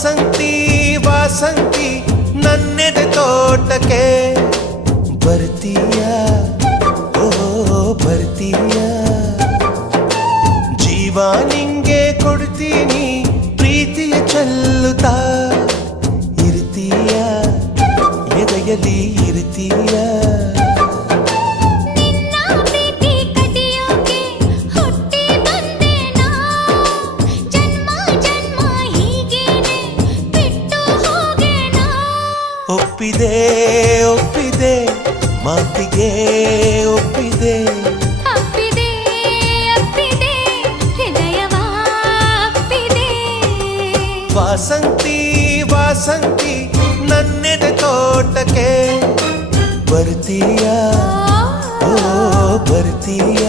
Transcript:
ವಾಸಂತಿ ವಾಸಂತಿ ನನ್ನೆದೆ ತೋಟಕ್ಕೆ ಬರ್ತೀಯ ಓ ಬರ್ತೀಯ ಜೀವ ನಿಂಗೆ ಕೊಡ್ತೀನಿ ಪ್ರೀತಿಯ ಚೆಲ್ಲುತ್ತಾ ಇರ್ತೀಯ ಎದೆಯಲ್ಲಿ ಇರ್ತೀಯ ಒಪ್ಪಿದೆ ಒಪ್ಪಿದೆ ಮಾತಿಗೆ ಒಪ್ಪಿದೆ ಅಪ್ಪಿದೆ ಅಪ್ಪಿದೆ ಹೃದಯವ ಅಪ್ಪಿದೆ ವಾಸಂತಿ ವಾಸಂತಿ ನನ್ನೆದೆ ತೋಟಕ್ಕೆ ಬರ್ತೀಯ ಓ ಬರ್ತೀಯ